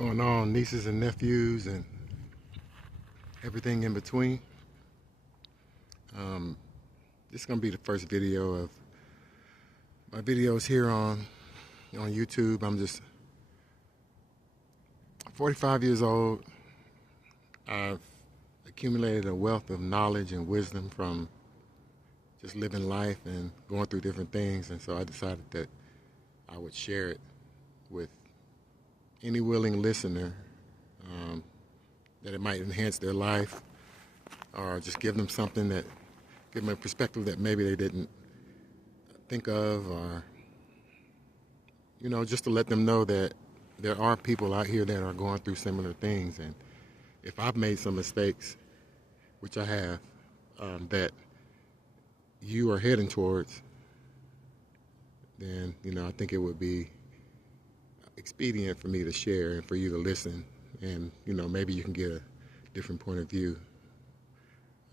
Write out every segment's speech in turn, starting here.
going on, nieces and nephews and everything in between. This is going to be the first video of my videos here on YouTube. I'm 45 years old. I've accumulated a wealth of knowledge and wisdom from just living life and going through different things, and so I decided that I would share it with any willing listener, that it might enhance their life or just give them something that, give them a perspective that maybe they didn't think of, or, just to let them know that there are people out here that are going through similar things. And if I've made some mistakes, which I have, that you are heading towards, then, I think it would be expedient for me to share and for you to listen, and maybe you can get a different point of view,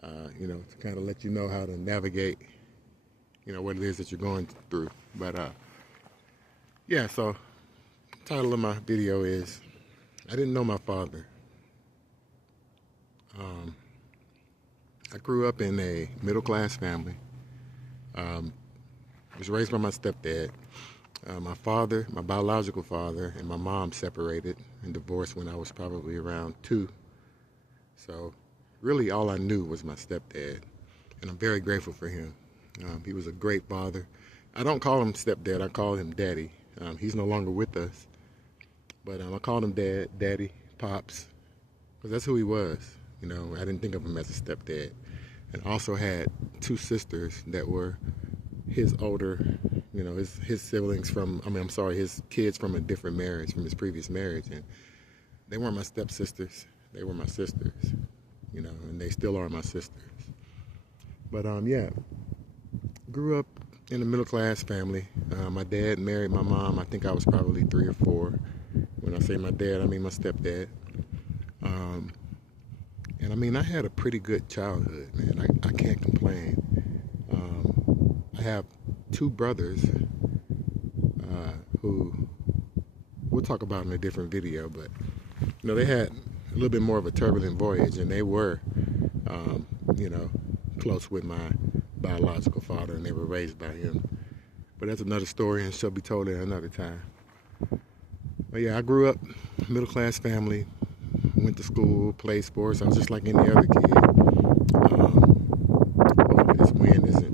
to kind of let you know how to navigate what it is that you're going through. But yeah, so the title of my video is I Didn't Know My Father. I grew up in a middle-class family. Was raised by my stepdad. My father, my biological father, and my mom separated and divorced when I was probably around 2. So really all I knew was my stepdad, and I'm very grateful for him. He was a great father. I don't call him stepdad, I call him daddy. He's no longer with us, but I called him daddy, pops, because that's who he was. I didn't think of him as a stepdad. And also had 2 sisters that were his older, his siblings from, his kids from a different marriage, from his previous marriage. And they weren't my stepsisters, they were my sisters, and they still are my sisters. But yeah, grew up in a middle-class family. My dad married my mom. I think I was probably 3 or 4. When I say my dad, I mean my stepdad. And I had a pretty good childhood, man. I can't complain. I have 2 brothers who we'll talk about in a different video, but they had a little bit more of a turbulent voyage, and they were close with my biological father, and they were raised by him. But that's another story and shall be told at another time. But yeah, I grew up middle-class family, went to school, played sports. I was just like any other kid. Hopefully this wind isn't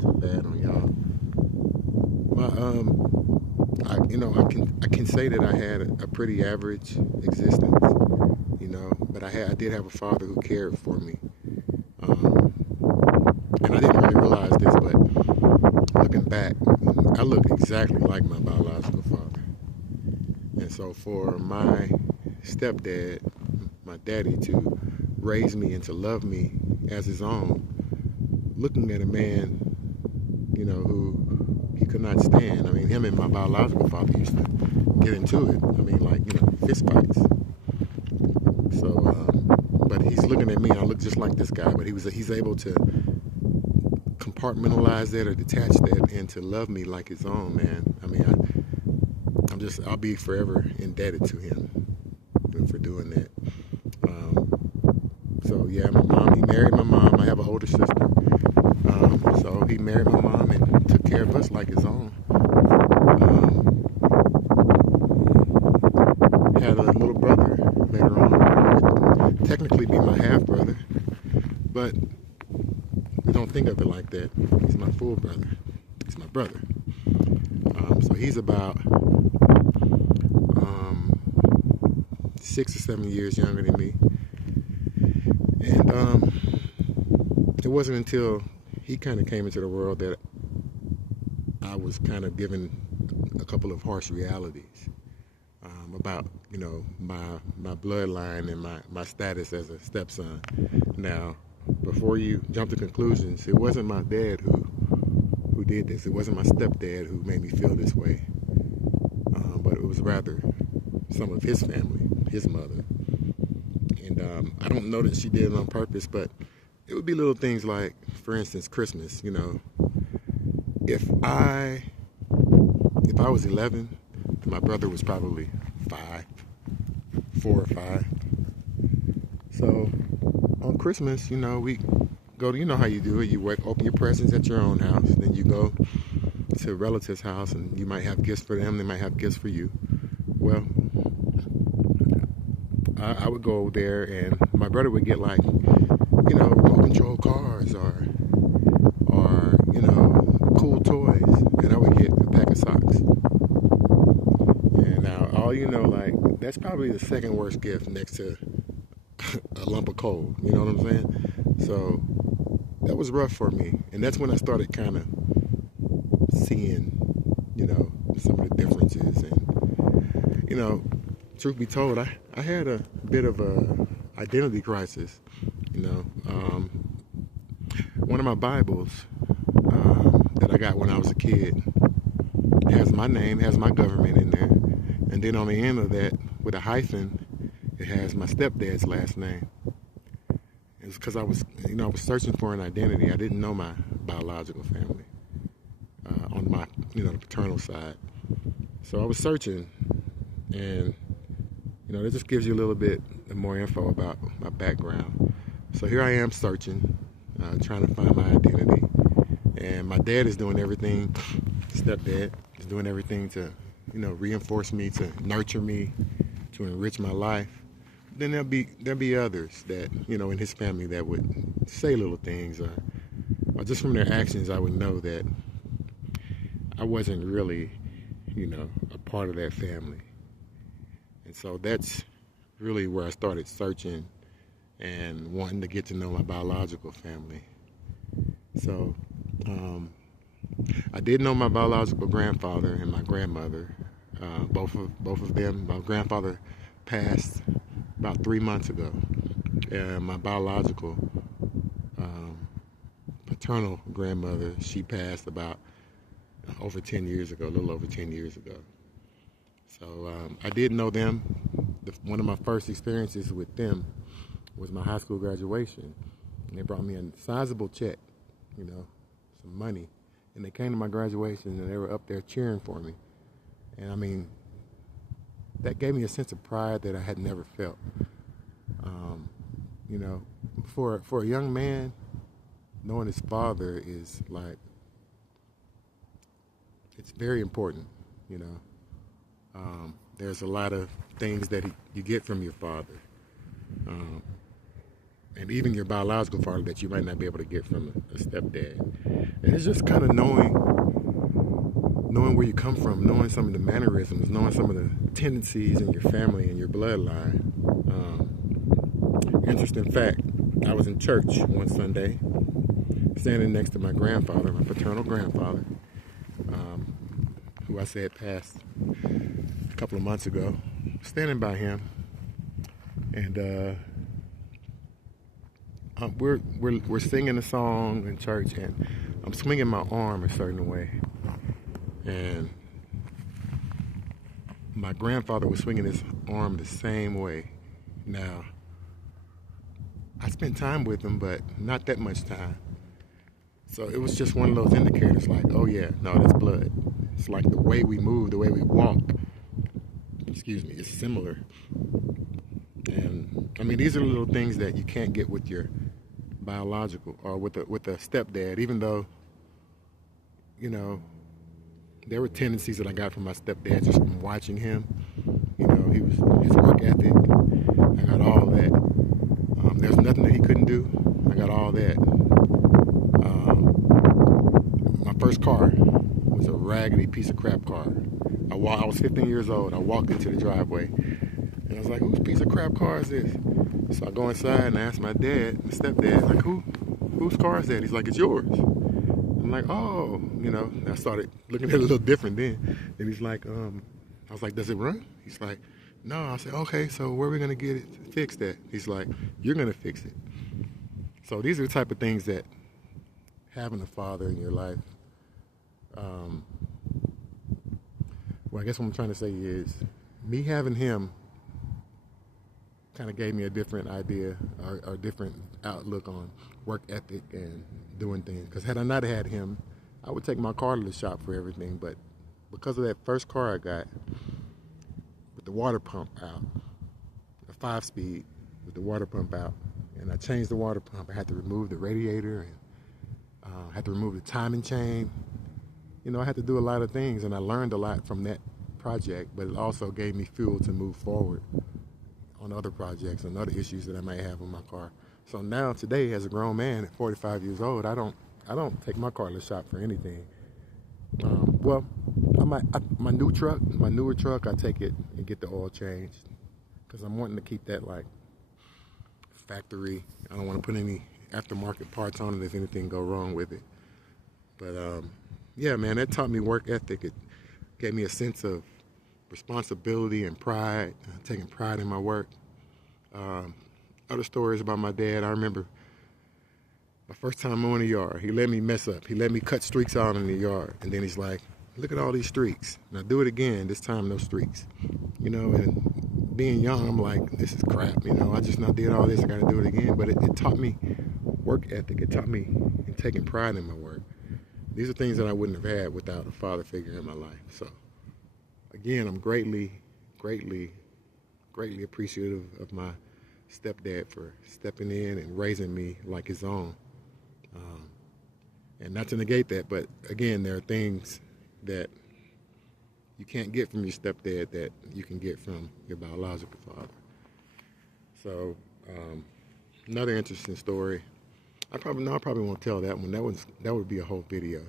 too bad on y'all. I can say that I had a pretty average existence, but I did have a father who cared for me. And I didn't really realize this, but looking back, I look exactly like my biological father. And so for my stepdad, my daddy, to raise me and to love me as his own, looking at a man, who he could not stand. Him and my biological father used to get into it. Fist fights. So, but he's looking at me, and I look just like this guy, but he's able to compartmentalize that or detach that and to love me like his own, man. I'll be forever indebted to him for doing that. So yeah, he married my mom. I have an older sister. So he married my mom and took care of us like his own. Had a little brother later on, who would technically be my half brother, but we don't think of it like that. He's my full brother. He's my brother. So he's about 6 or 7 years younger than me. And it wasn't until he kind of came into the world that I was kind of given a couple of harsh realities about, my bloodline and my status as a stepson. Now, before you jump to conclusions, it wasn't my dad who did this. It wasn't my stepdad who made me feel this way. But it was rather some of his family, his mother. And I don't know that she did it on purpose, but it would be little things like, for instance, Christmas. If I was 11, my brother was probably 5, 4 or 5. So on Christmas, we go to, how you do it. You open your presents at your own house. Then you go to a relative's house and you might have gifts for them. They might have gifts for you. Well, I would go there and my brother would get like, remote control cars or cool toys. And I would get a pack of socks. And now, like, that's probably the second worst gift next to a lump of coal. You know what I'm saying? So that was rough for me. And that's when I started kind of seeing, some of the differences. And, truth be told, I had a bit of a identity crisis. One of my Bibles that I got when I was a kid has my name, has my government in there. And then on the end of that, with a hyphen, it has my stepdad's last name. It's because I was searching for an identity. I didn't know my biological family on my, the paternal side. So I was searching, and it just gives you a little bit more info about my background. So here I am searching, trying to find my identity, and my dad is doing everything. Stepdad is doing everything to, reinforce me, to nurture me, to enrich my life. Then there'll be others that, in his family that would say little things, or just from their actions, I would know that I wasn't really, a part of that family. And so that's really where I started searching and wanting to get to know my biological family. So I did know my biological grandfather and my grandmother. Both of them. My grandfather passed about 3 months ago. My biological paternal grandmother, she passed about over 10 years ago, a little over 10 years ago. So I did know them. One of my first experiences with them was my high school graduation. And they brought me a sizable check, some money. And they came to my graduation and they were up there cheering for me. And I mean, that gave me a sense of pride that I had never felt. For a young man, knowing his father is like, it's very important, There's a lot of things that you get from your father. And even your biological father that you might not be able to get from a stepdad. And it's just kind of knowing where you come from, knowing some of the mannerisms, knowing some of the tendencies in your family and your bloodline. Interesting fact, I was in church one Sunday, standing next to my grandfather, my paternal grandfather, who I said passed a couple of months ago, standing by him, and we're singing a song in church, and I'm swinging my arm a certain way, and my grandfather was swinging his arm the same way. Now, I spent time with him, but not that much time. So it was just one of those indicators like, oh yeah, no, that's blood. It's like the way we move, the way we walk, is similar. And I mean, these are little things that you can't get with your biological or with a stepdad, even though, there were tendencies that I got from my stepdad just from watching him. His work ethic, I got all that. There's nothing that he couldn't do. I got all that. My first car was a raggedy piece of crap car. I was 15 years old. I walked into the driveway, and I was like, "Whose piece of crap car is this?" So I go inside and I ask my stepdad, like, "Whose car is that?" He's like, "It's yours." I'm like, "Oh," I started looking at it a little different then. And he's like, I was like, "Does it run?" He's like, "No." I said, "Okay, so where are we gonna get it fixed at?" He's like, "You're gonna fix it." So these are the type of things that having a father in your life, well, I guess what I'm trying to say is, me having him kind of gave me a different idea or different outlook on work ethic and doing things. Because had I not had him, I would take my car to the shop for everything. But because of that first car I got with the water pump out, 5-speed with the water pump out. And I changed the water pump. I had to remove the radiator and had to remove the timing chain. You know, I had to do a lot of things, and I learned a lot from that project, but it also gave me fuel to move forward on other projects and other issues that I might have with my car. So now today, as a grown man at 45 years old, I don't take my car to the shop for anything. Well, my newer truck, I take it and get the oil changed because I'm wanting to keep that like factory. I don't want to put any aftermarket parts on it if anything go wrong with it. But yeah, man, that taught me work ethic. It gave me a sense of responsibility and pride, taking pride in my work. Other stories about my dad, I remember my first time mowing the yard, he let me mess up. He let me cut streaks out in the yard. And then he's like, look at all these streaks. Now do it again, this time no streaks. You know, and being young, I'm like, this is crap. You know, I just now did all this, I gotta do it again. But it taught me work ethic. It taught me in taking pride in my work. These are things that I wouldn't have had without a father figure in my life. So again, I'm greatly appreciative of my stepdad for stepping in and raising me like his own. And not to negate that, but again, there are things that you can't get from your stepdad that you can get from your biological father. So another interesting story. I probably won't tell that one. That would be a whole video.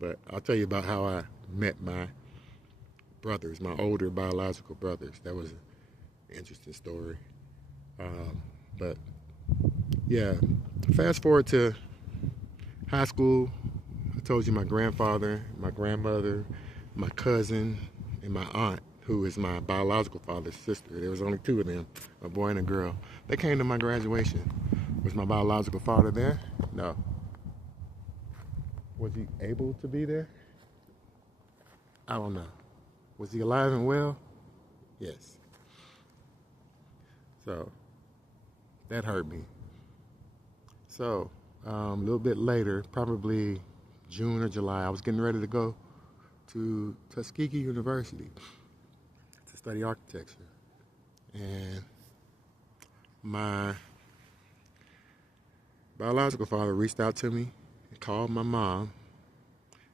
But I'll tell you about how I met my brothers, my older biological brothers. That was an interesting story. But yeah, fast forward to high school. I told you my grandfather, my grandmother, my cousin, and my aunt, who is my biological father's sister. There was only two of them, a boy and a girl. They came to my graduation. Was my biological father there? No. Was he able to be there? I don't know. Was he alive and well? Yes. So that hurt me. So a little bit later, probably June or July, I was getting ready to go to Tuskegee University to study architecture. And my biological father reached out to me and called my mom,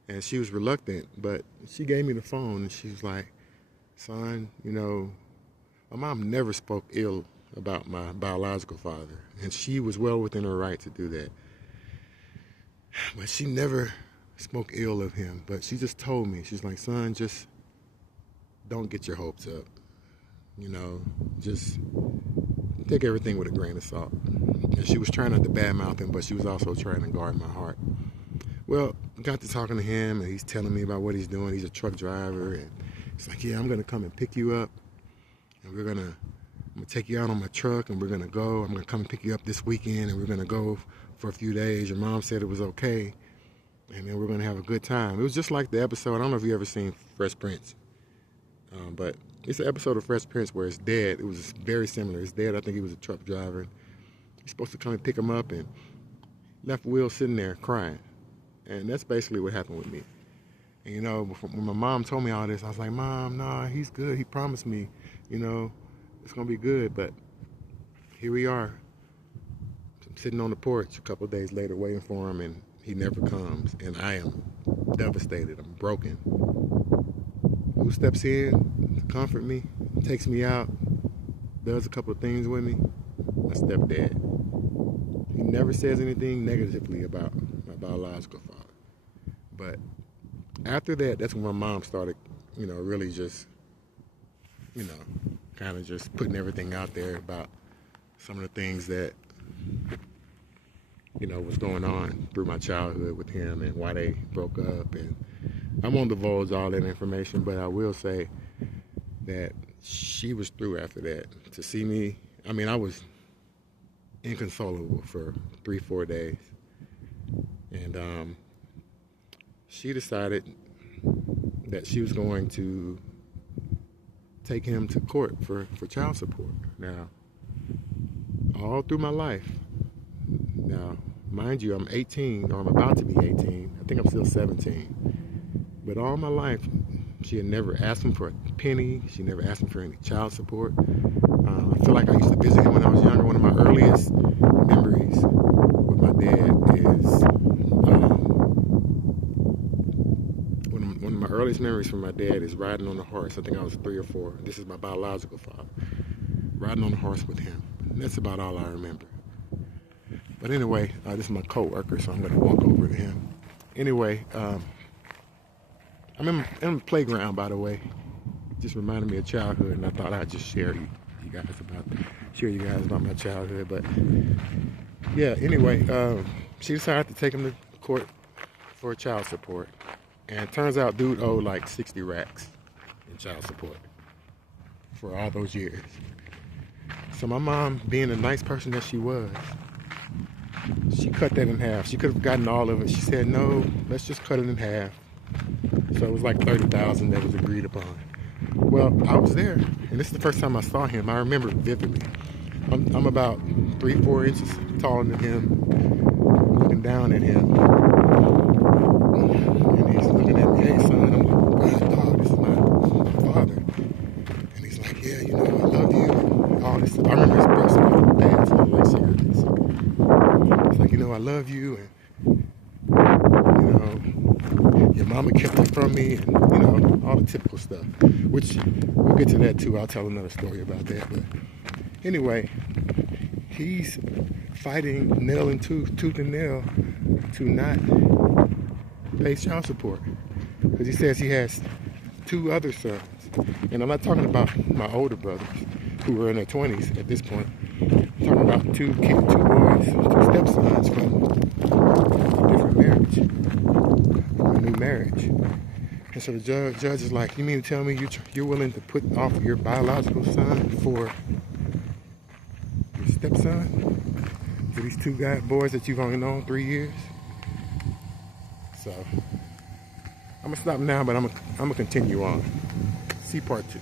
and she was reluctant, but she gave me the phone and she was like, son, you know, my mom never spoke ill about my biological father, and she was well within her right to do that. But she never spoke ill of him, but she just told me, she's like, son, just don't get your hopes up. You know, just take everything with a grain of salt. And she was trying not to badmouth him, but she was also trying to guard my heart. Well, I got to talking to him, and he's telling me about what he's doing. He's a truck driver, and he's like, yeah, I'm going to come and pick you up, and I'm going to take you out on my truck, and we're going to go. I'm going to come and pick you up this weekend, and we're going to go for a few days. Your mom said it was okay, and then we're going to have a good time. It was just like the episode, I don't know if you ever seen Fresh Prince, but it's an episode of Fresh Prince where his dad, it was very similar. His dad, I think he was a truck driver. He's supposed to come and pick him up, and left Will sitting there crying. And that's basically what happened with me. And you know, when my mom told me all this, I was like, Mom, nah, he's good. He promised me, you know, it's going to be good. But here we are. I'm sitting on the porch a couple of days later waiting for him, and he never comes. And I am devastated. I'm broken. Who steps in to comfort me, takes me out, does a couple of things with me? My stepdad. He never says anything negatively about my biological father. But after that, that's when my mom started, you know, really just, you know, kind of just putting everything out there about some of the things that, you know, was going on through my childhood with him and why they broke up. And I won't divulge all that information, but I will say that she was through after that. To see me, I mean, I was inconsolable for 3-4 days. And she decided that she was going to take him to court for child support. Now, all through my life, now, mind you, I'm 18, or I'm about to be 18. I think I'm still 17. But all my life, She had never asked him for a penny. She never asked him for any child support. I feel like I used to visit him when I was younger. One of my earliest memories with my dad is one of my earliest memories from my dad is riding on a horse. I think I was 3 or 4. This is my biological father. Riding on a horse with him. And that's about all I remember. But anyway, this is my co-worker, so I'm going to walk over to him. Anyway, I'm in the playground, by the way. It just reminded me of childhood, and I thought I'd just share you guys about my childhood. But yeah, anyway, she decided to take him to court for child support. And it turns out dude owed like 60 racks in child support for all those years. So my mom, being the nice person that she was, she cut that in half. She could have gotten all of it. She said, no, let's just cut it in half. So it was like $30,000 that was agreed upon. Well, I was there, and this is the first time I saw him. I remember it vividly. I'm about 3-4 inches taller than him, looking down at him. And he's looking at me, hey son, I'm like, dog, this is my father. And he's like, yeah, you know, I love you, and all this stuff. I remember his breath smelling bad, smelling like cigarettes. It's like, you know, I love you, and you know, your mama kept it from me, and you know, all the typical stuff, which we'll get to that too. I'll tell another story about that. But anyway, he's fighting nail and tooth and nail to not pay child support, because he says he has 2 other sons, and I'm not talking about my older brothers who were in their 20s at this point. I'm talking about 2 boys, 2 stepsons from a different marriage, from a new marriage. And so the judge is like, you mean to tell me you're willing to put off your biological son for your stepson? For these 2 boys that you've only known 3 years? So I'm gonna stop now, but I'm gonna continue on. See part 2.